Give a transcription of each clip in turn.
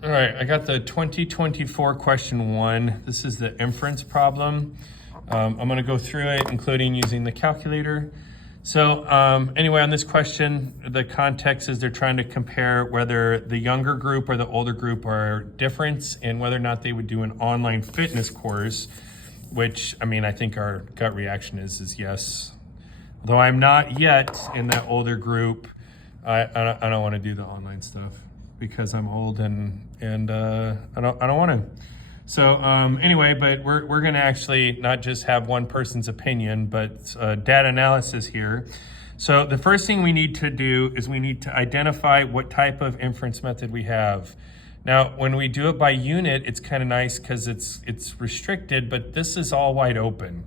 All right, I got the 2024 question 1. This is the inference problem. I'm going to go through it, including using the calculator. So anyway, on this question, the context is they're trying to compare whether the younger group or the older group are different and whether or not they would do an online fitness course, which, I mean, I think our gut reaction is yes. Although I'm not yet in that older group, I don't want to do the online stuff because I'm old and I don't want to. So anyway, but we're going to actually not just have one person's opinion, but data analysis here. So the first thing we need to do is we need to identify what type of inference method we have. Now, when we do it by unit, it's kind of nice because it's restricted, but this is all wide open.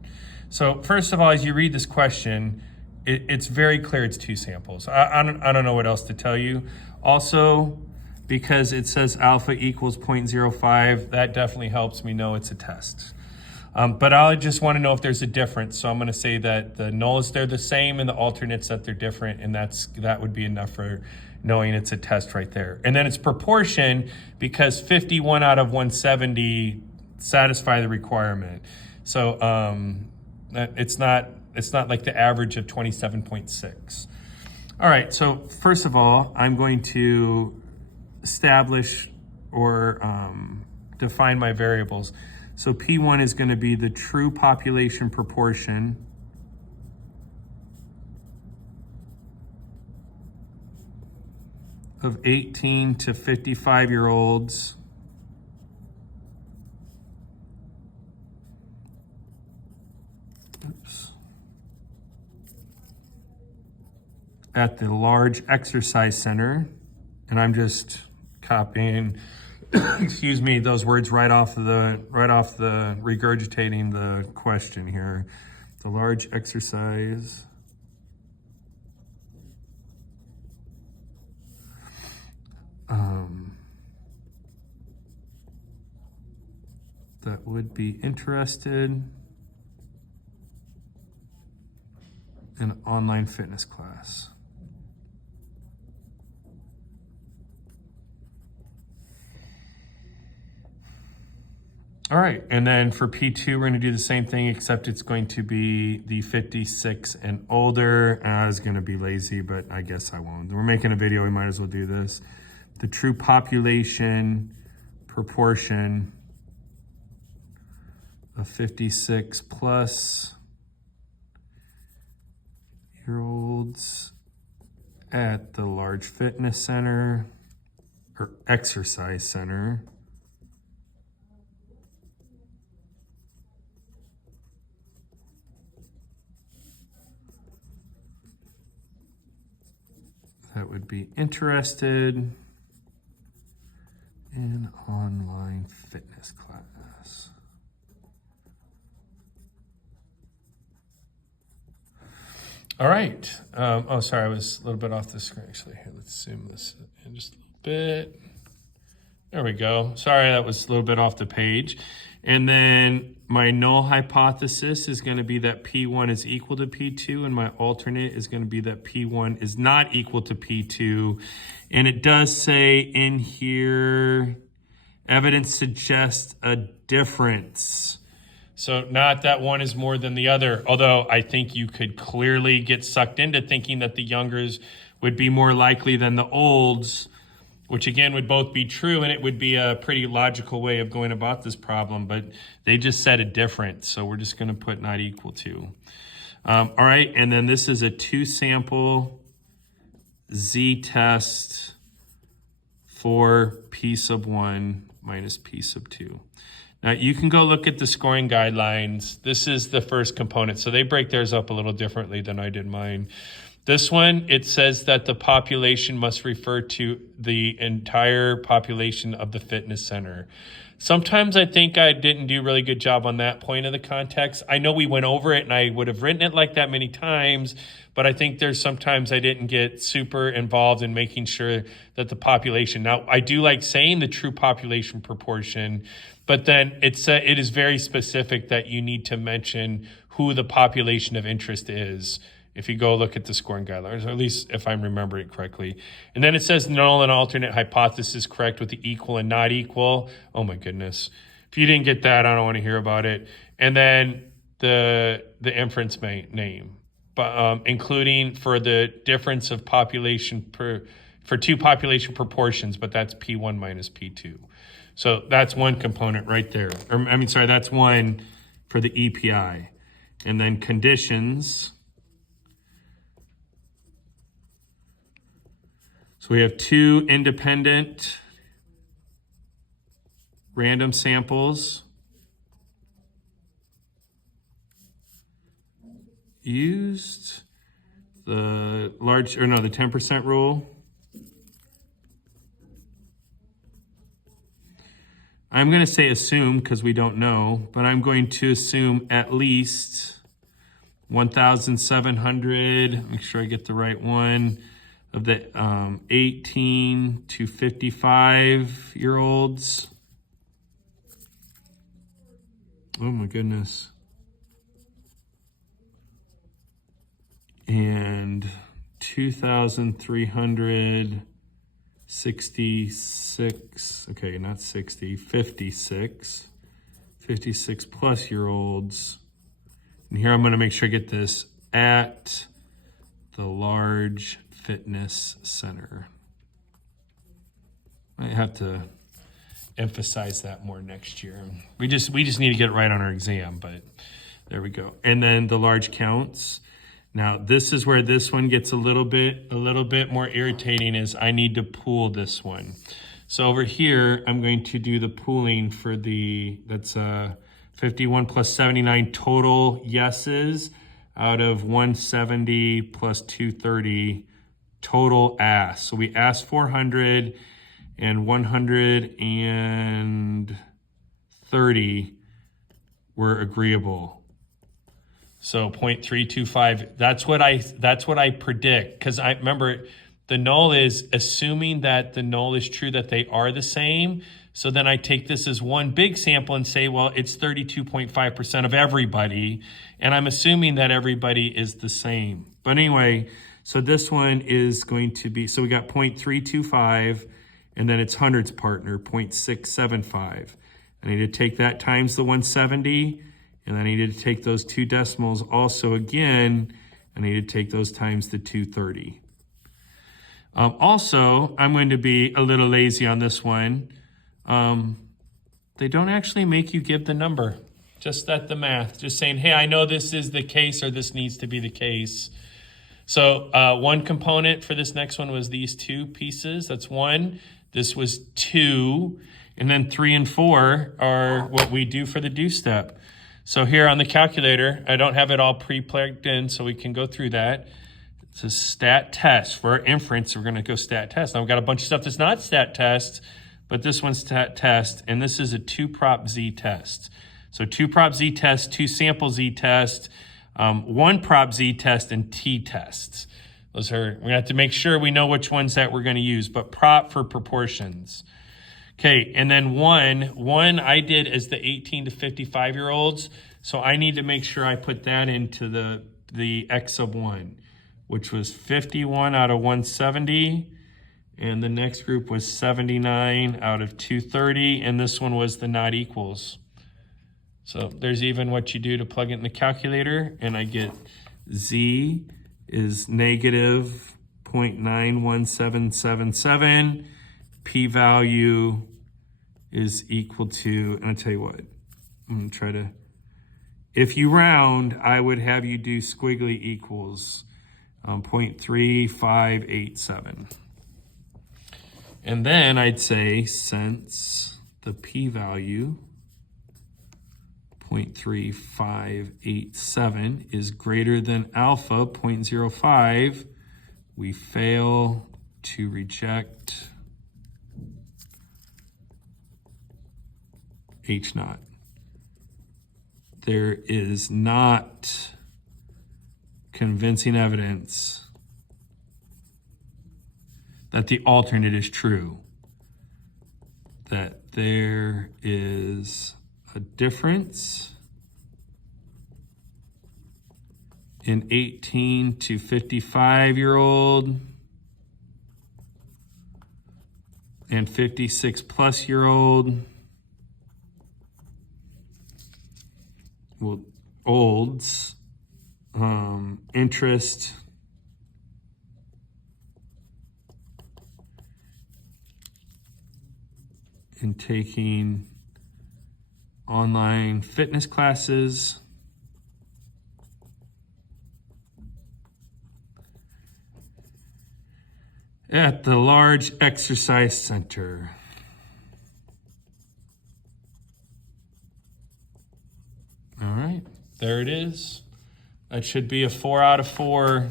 So first of all, as you read this question, it's very clear it's 2 samples. I don't know what else to tell you. Also, because it says alpha equals 0.05, that definitely helps me know it's a test. But I just want to know if there's a difference. So I'm going to say that the nulls, they're the same, and the alternates that they're different, and that would be enough for knowing it's a test right there. And then it's proportion because 51 out of 170 satisfy the requirement. So it's not like the average of 27.6. All right, so first of all, I'm going to establish or define my variables. So P1 is going to be the true population proportion of 18 to 55-year-olds at the large exercise center. And I'm just copying, excuse me, those words right off the regurgitating the question here. The large exercise that would be interested in an online fitness class. All right, and then for P2, we're going to do the same thing, except it's going to be the 56 and older. I was going to be lazy, but I guess I won't. We're making a video, we might as well do this. The true population proportion of 56 plus year olds at the large fitness center or exercise center. That would be interested in online fitness class. All right. Oh, sorry, I was a little bit off the screen. Actually, here, let's zoom this in just a little bit. There we go. Sorry, that was a little bit off the page. And then my null hypothesis is going to be that P1 is equal to P2, and my alternate is going to be that P1 is not equal to P2. And it does say in here, evidence suggests a difference. So not that one is more than the other, although I think you could clearly get sucked into thinking that the youngers would be more likely than the olds, which again would both be true, and it would be a pretty logical way of going about this problem, but they just said a difference, so we're just gonna put not equal to. All right, and then this is a 2-sample z-test for P sub 1 minus P sub 2. Now you can go look at the scoring guidelines. This is the first component, so they break theirs up a little differently than I did mine. This one, it says that the population must refer to the entire population of the fitness center. Sometimes I think I didn't do a really good job on that point of the context. I know we went over it and I would have written it like that many times, but I think there's sometimes I didn't get super involved in making sure that the population. Now, I do like saying the true population proportion, but then it is very specific that you need to mention who the population of interest is if you go look at the scoring guidelines, or at least if I'm remembering it correctly. And then it says null and alternate hypothesis correct with the equal and not equal. Oh my goodness. If you didn't get that, I don't want to hear about it. And then the inference name, but including for the difference of population for two population proportions, but that's P1 minus P2. So that's one component right there. That's one for the EPI. And then conditions. So we have two independent random samples used. The 10% rule. I'm going to say assume because we don't know, but I'm going to assume at least 1,700, make sure I get the right one, of the 18 to 55-year-olds. Oh my goodness. And 2,366, okay, not 60, 56 plus year olds. And here I'm going to make sure I get this at the large fitness center. I have to emphasize that more next year. We just need to get it right on our exam, but there we go. And then the large counts. Now this is where this one gets a little bit more irritating, is I need to pool this one. So over here, I'm going to do the pooling for that's 51 plus 79 total yeses out of 170 plus 230 total asks. So we asked 400 and 130 were agreeable. So 0.325, that's what I predict, because I remember the null is assuming that the null is true, that they are the same. So then I take this as one big sample and say, well, it's 32.5% of everybody. And I'm assuming that everybody is the same. But anyway, so this one is going to be, so we got 0.325, and then its hundredths partner, 0.675. I need to take that times the 170, and I needed to take those two decimals also again. I need to take those times the 230. Also, I'm going to be a little lazy on this one. They don't actually make you give the number, just that the math, just saying, hey, I know this is the case or this needs to be the case. So one component for this next one was these two pieces. That's one. This was 2. And then 3 and 4 are what we do for the do step. So here on the calculator, I don't have it all pre-plugged in, so we can go through that. It's a stat test. For our inference, we're going to go stat test. Now we've got a bunch of stuff that's not stat test, but this one's stat test, and this is a 2-prop Z test. So 2-prop Z test, 2-sample Z test, 1-prop Z test, and T tests. Those are, we're going to have to make sure we know which ones that we're going to use, but prop for proportions. Okay, and then one I did as the 18 to 55-year-olds. So I need to make sure I put that into the X sub 1, which was 51 out of 170. And the next group was 79 out of 230. And this one was the not equals. So there's even what you do to plug it in the calculator. And I get Z is negative 0.91777. P-value is equal to, and I'll tell you what, I'm going to try to, if you round, I would have you do squiggly equals 0.3587. And then I'd say, since the p-value 0.3587 is greater than alpha 0.05, we fail to reject H naught. There is not convincing evidence that the alternate is true, that there is a difference An 18 to 55-year-old and 56-plus-year-old. Well, olds, interest in taking online fitness classes. At the large exercise center. All right, there it is. That should be a 4 out of 4.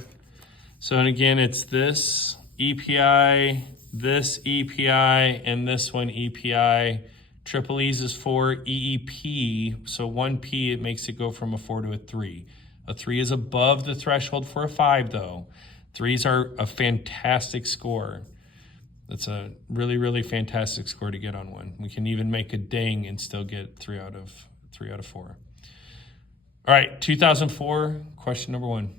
So, and again, it's this EPI, this EPI, and this one EPI. Triple E's is 4, EEP, so 1 P, it makes it go from a 4 to a 3. A 3 is above the threshold for a 5, though. 3s are a fantastic score. That's a really, really fantastic score to get on one. We can even make a ding and still get 3 out of 4. All right, 2004, question number 1.